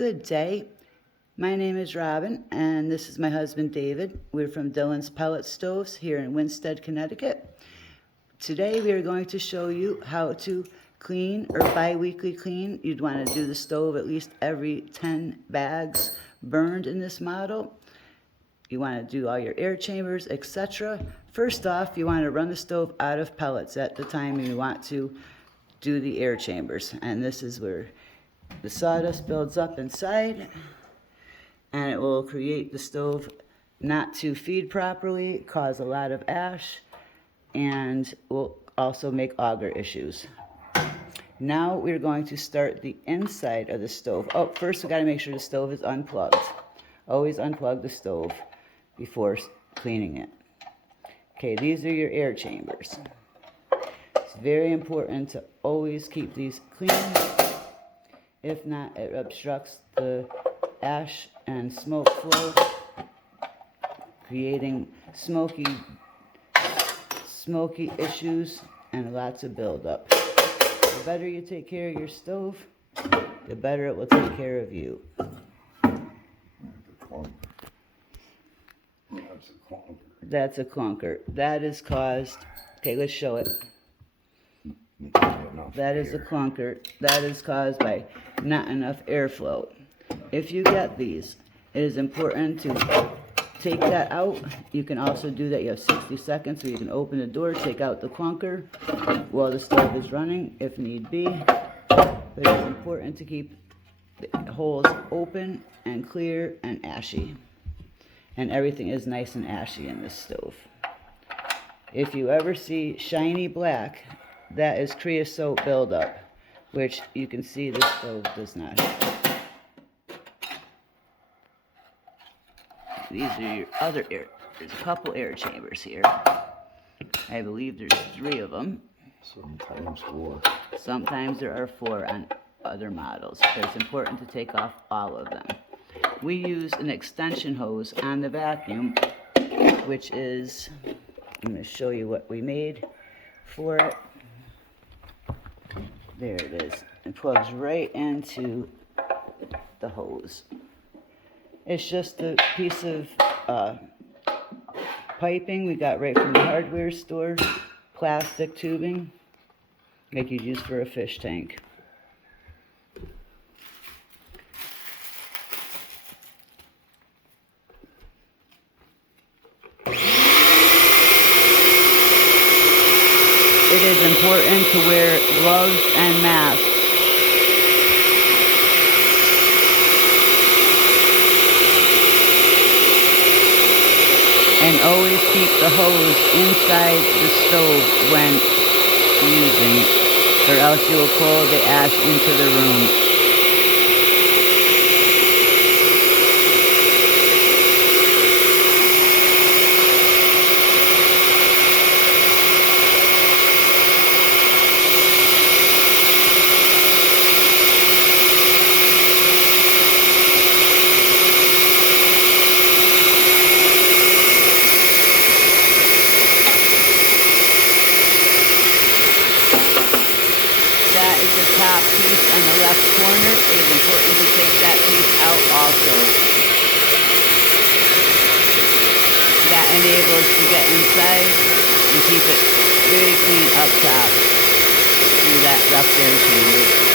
Good day. My name is Robin, and this is my husband David. We're from Dillon's Pellet Stoves here in Winsted, Connecticut. Today we are going to show you how to clean or bi-weekly clean. You'd want to do the stove at least every 10 bags burned in this model. You want to do all your air chambers, etc. First off, you want to run the stove out of pellets at the time you want to do the air chambers. And this is where the sawdust builds up inside, and it will create the stove not to feed properly, cause a lot of ash, and will also make auger issues. Now we're going to start the inside of the stove. Oh, first we got to make sure the stove is unplugged. Always unplug the stove before cleaning it. Okay, these are your air chambers. It's very important to always keep these clean. If not, it obstructs the ash and smoke flow, creating smoky issues and lots of buildup. The better you take care of your stove, the better it will take care of you. That's a clunker. That is caused, okay, let's show it. That is a clunker. That is caused by not enough airflow. If you get these, it is important to take that out. You can also do that. You have 60 seconds where you can open the door, take out the clunker while the stove is running if need be. But it's important to keep the holes open and clear and ashy. And everything is nice and ashy in this stove. If you ever see shiny black, that is creosote buildup, which you can see this stove does not have. These are your other air. There's a couple air chambers here. I believe there's 3 of them. Sometimes 4. Sometimes there are 4 on other models, but it's important to take off all of them. We use an extension hose on the vacuum, which is, I'm going to show you what we made for it. There it is. It plugs right into the hose. It's just a piece of piping we got right from the hardware store, plastic tubing, like you'd use for a fish tank. It is important to wear gloves and masks. And always keep the hose inside the stove when using, or else you will pull the ash into the room. That is the top piece on the left corner. It is important to take that piece out also. That enables to get inside and keep it very clean up top through that left air chamber.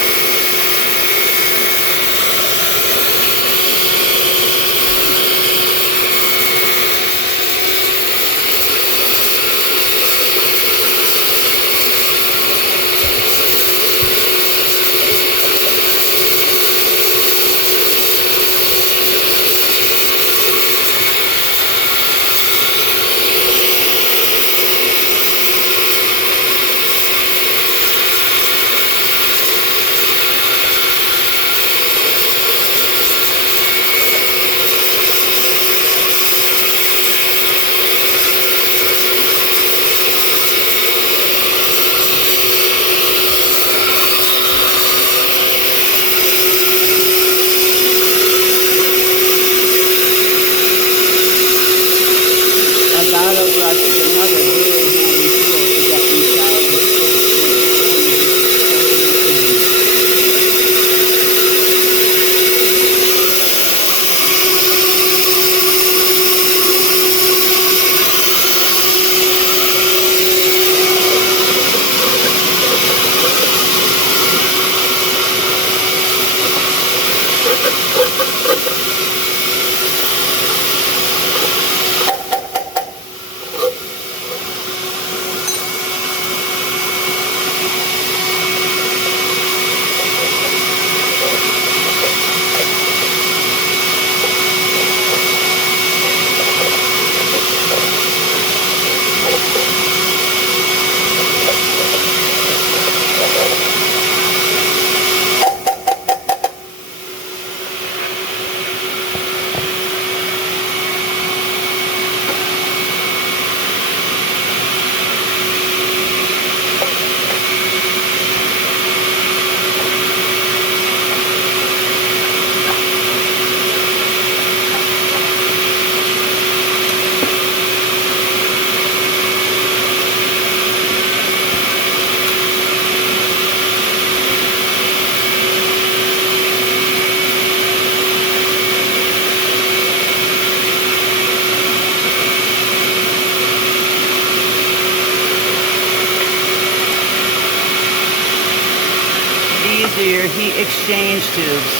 these are your heat exchange tubes.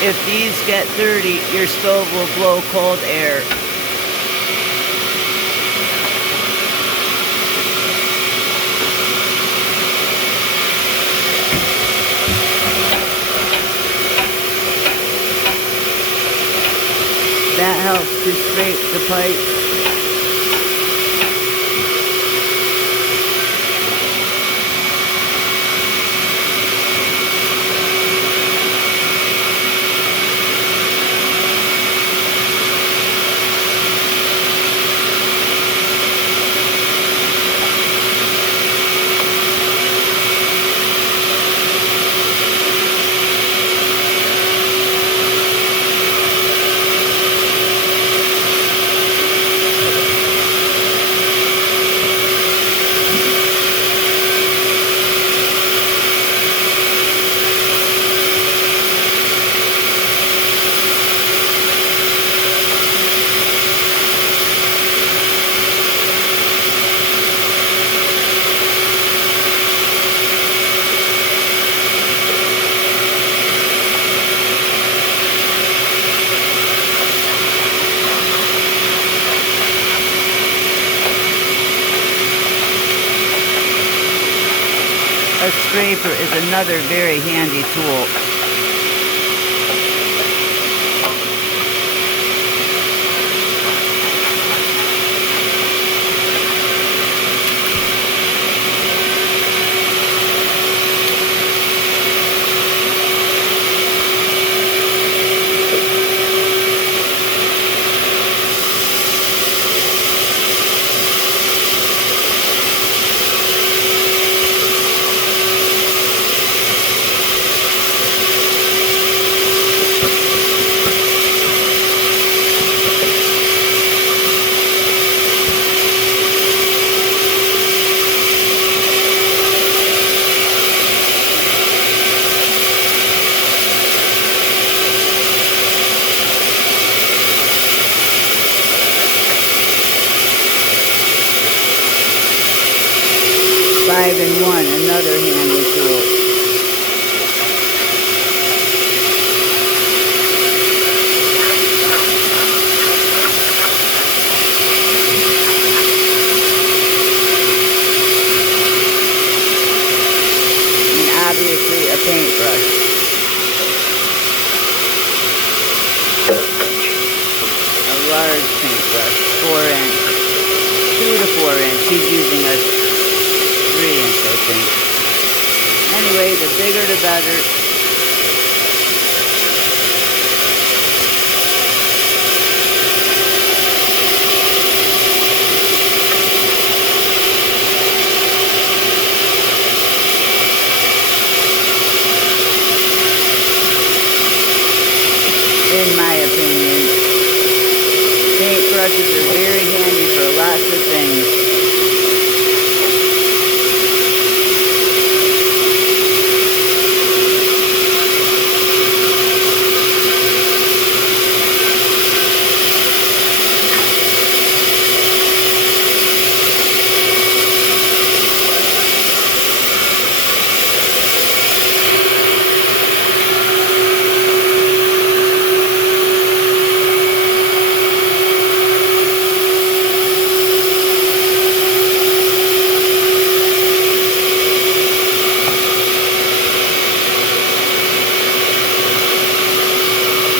If these get dirty, your stove will blow cold air. That helps to scrape the pipe. A scraper is another very handy tool. Five in one, another handy tool. And obviously a paintbrush. A large paintbrush, 4 inch, 2 to 4 inch. He's using a 3 inch, I think. Anyway, the bigger the better. In my opinion, paintbrushes are very handy for lots of things.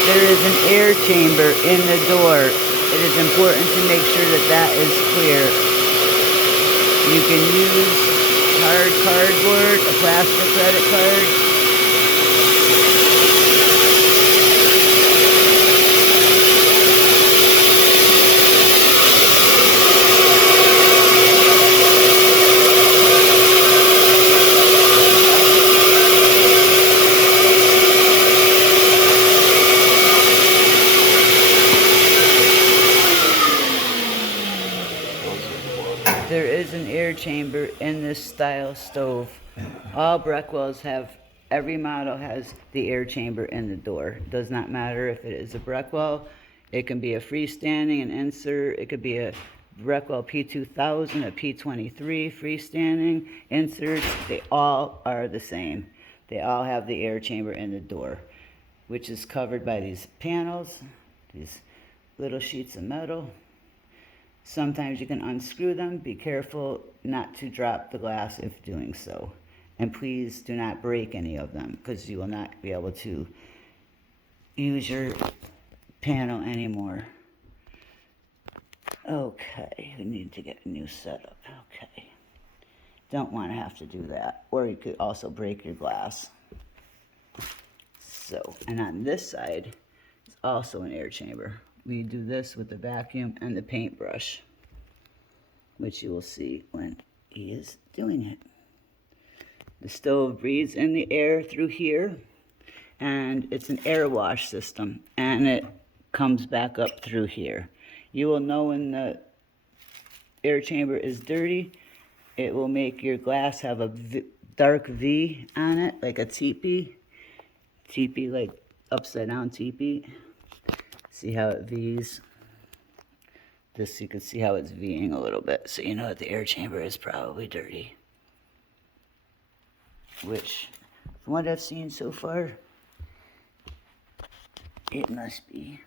There is an air chamber in the door. It is important to make sure that that is clear. You can use hard cardboard, a plastic credit card. There is an air chamber in this style stove. All Breckwells have, every model has the air chamber in the door. It does not matter if it is a Breckwell. It can be a freestanding, an insert. It could be a Breckwell P2000, a P23 freestanding inserts. They all are the same. they all have the air chamber in the door, which is covered by these panels, these little sheets of metal. Sometimes you can unscrew them. Be careful not to drop the glass if doing so. And please do not break any of them, because you will not be able to use your panel anymore. Okay, we need to get a new setup. Okay. Don't want to have to do that. Or you could also break your glass. So, and on this side, it's also an air chamber. We do this with the vacuum and the paintbrush, which you will see when he is doing it. The stove breathes in the air through here, and it's an air wash system, and it comes back up through here. You will know when the air chamber is dirty. It will make your glass have a dark V on it, like a teepee. Teepee, like upside down teepee. See how it V's? This, you can see how it's V'ing a little bit, so you know that the air chamber is probably dirty. Which, from what I've seen so far, it must be.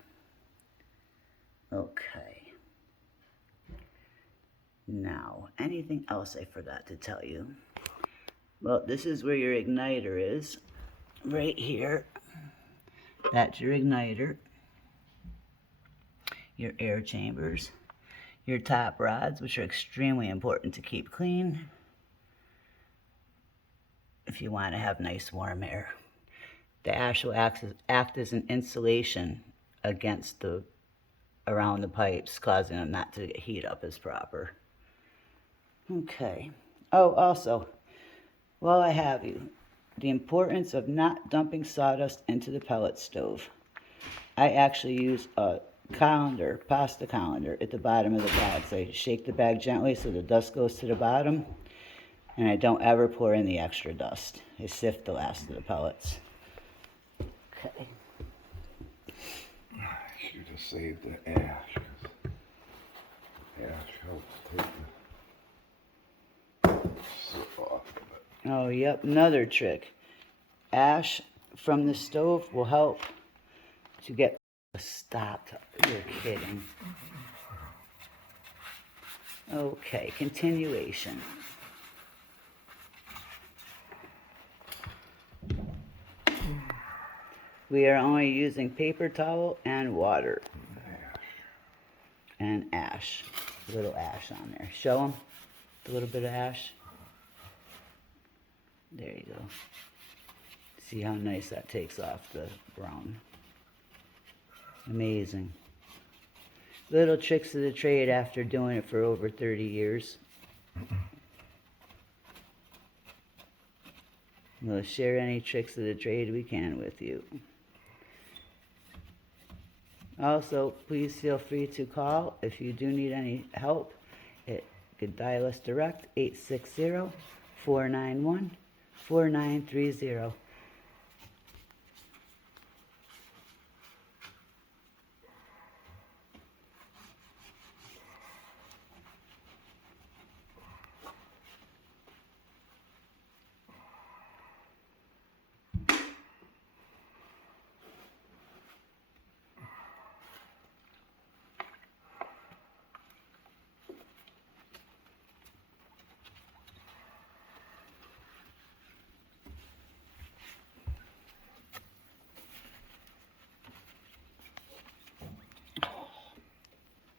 Okay. Now, anything else I forgot to tell you? Well, this is where your igniter is. Right here. That's your igniter. Your air chambers. Your top rods, which are extremely important to keep clean if you want to have nice warm air. The ash will act as an insulation against around the pipes, causing them not to heat up as proper. Okay. Oh, also, while I have you, the importance of not dumping sawdust into the pellet stove. I actually use a colander, pasta colander, at the bottom of the bag. So I shake the bag gently so the dust goes to the bottom, and I don't ever pour in the extra dust. I sift the last of the pellets. Okay. Should have saved the ash. Ash helps take the soot off of it. Oh, yep, another trick. Ash from the stove will help to get stopped. You're kidding. Okay, continuation. We are only using paper towel and water. And ash. A little ash on there. Show them a little bit of ash. There you go. See how nice that takes off the brown. Amazing. Little tricks of the trade after doing it for over 30 years. We'll share any tricks of the trade we can with you. Also, please feel free to call if you do need any help. You could dial us direct, 860-491-4930.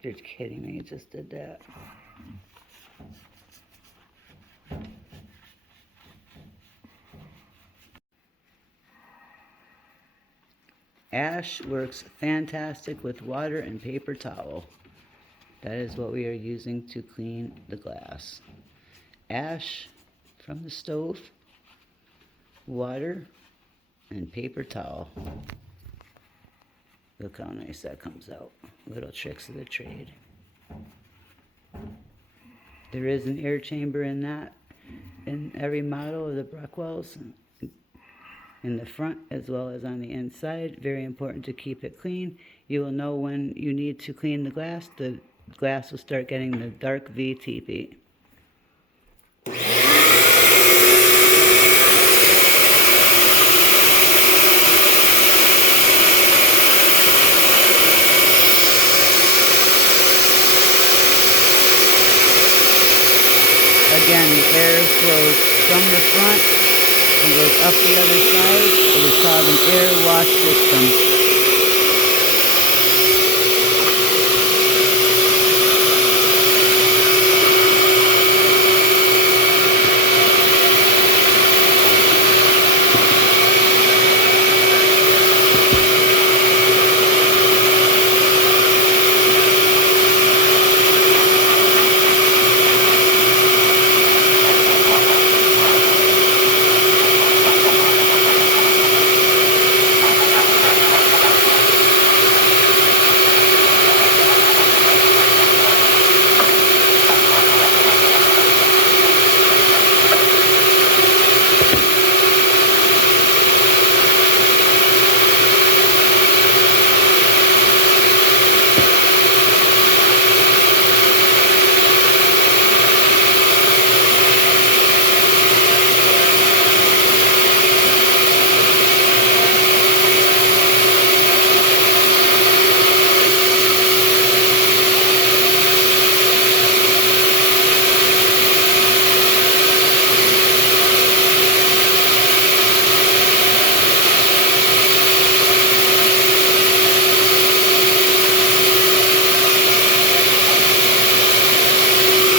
You're kidding me, you just did that. Ash works fantastic with water and paper towel. That is what we are using to clean the glass. Ash from the stove, water, and paper towel. Look how nice that comes out. Little tricks of the trade. There is an air chamber in that, in every model of the Breckwells, in the front as well as on the inside. Very important to keep it clean. You will know when you need to clean the glass. The glass will start getting the dark VTP. the front and goes up the other side. It is called an air wash system.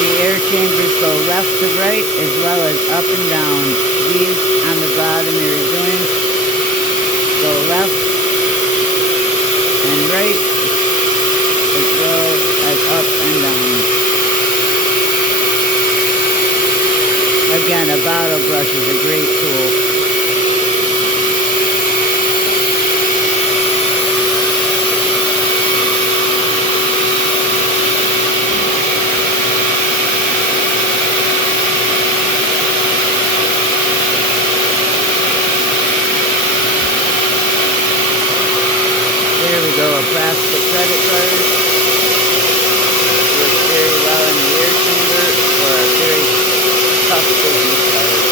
The air chambers go left to right as well as up and down. These on the bottom you're doing go left and right as well as up and down. Again, a bottle brush is a great tool. There we go, a plastic credit card. Works very well in the air chamber or a very tough business card.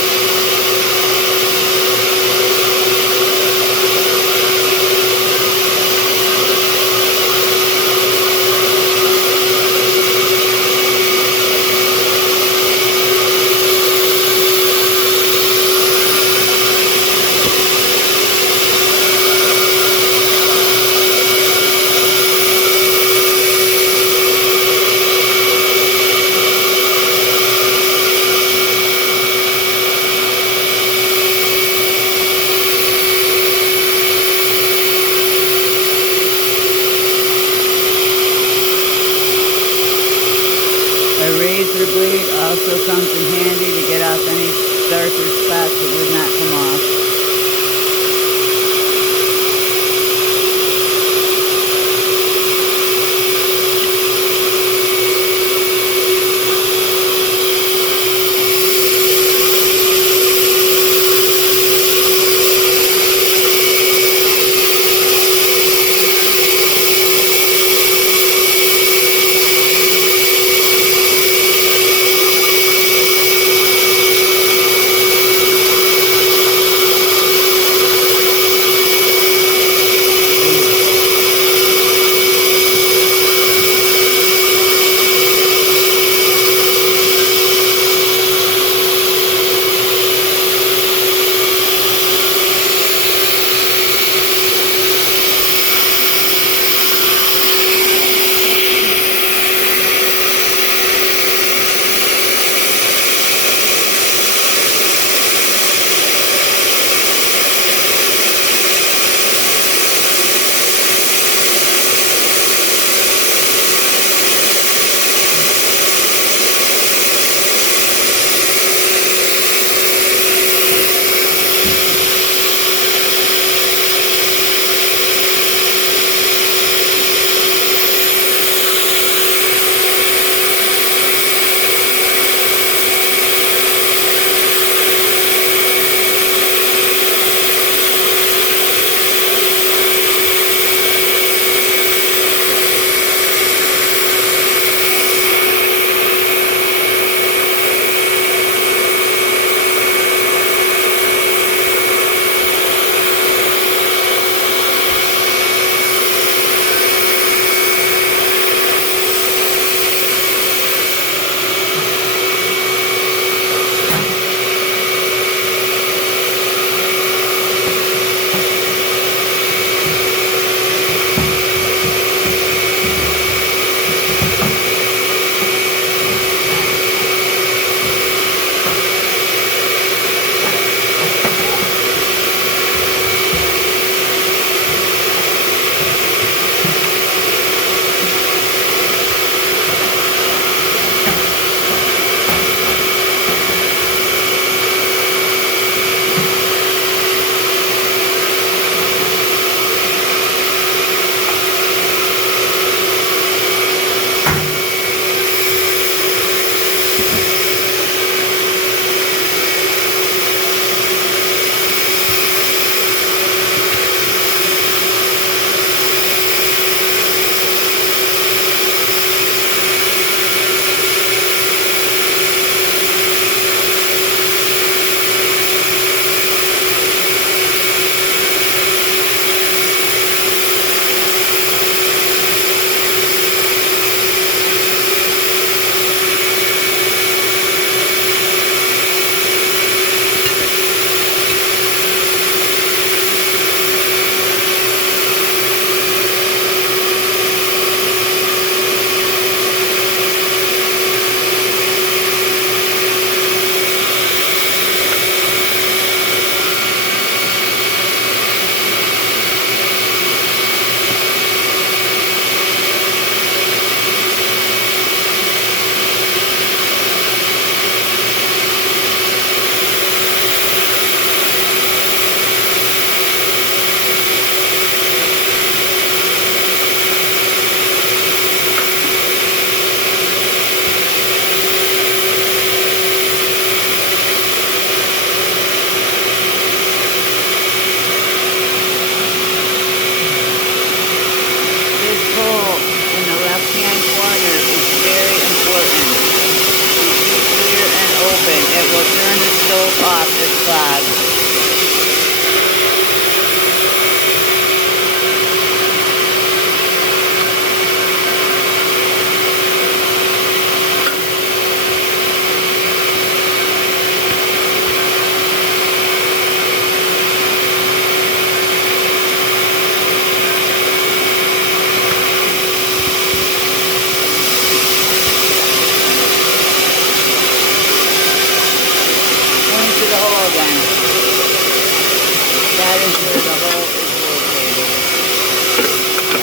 That is where the hole is located.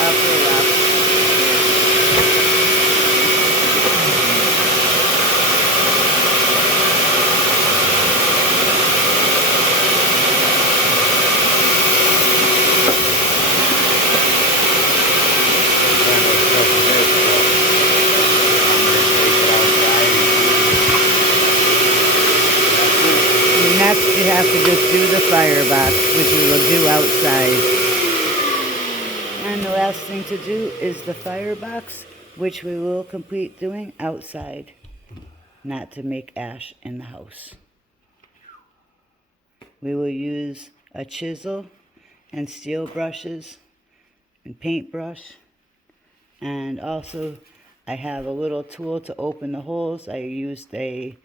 Upper left. Next, you have to just do the firebox, which you will do outside. And the last thing to do is the firebox, which we will complete doing outside, not to make ash in the house. We will use a chisel and steel brushes and paintbrush. And also, I have a little tool to open the holes. I used a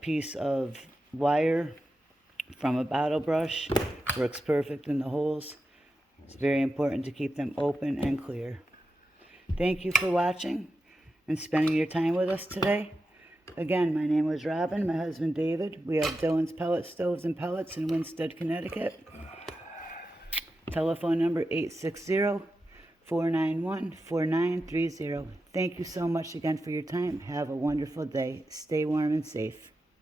piece of wire from a bottle brush. Works perfect in the holes. It's very important to keep them open and clear. Thank you for watching and spending your time with us today. Again, my name was Robin, my husband David. We have Dillon's Pellet Stoves and Pellets in Winstead, Connecticut. Telephone number 860-491-4930. Thank you so much again for your time. Have a wonderful day. Stay warm and safe.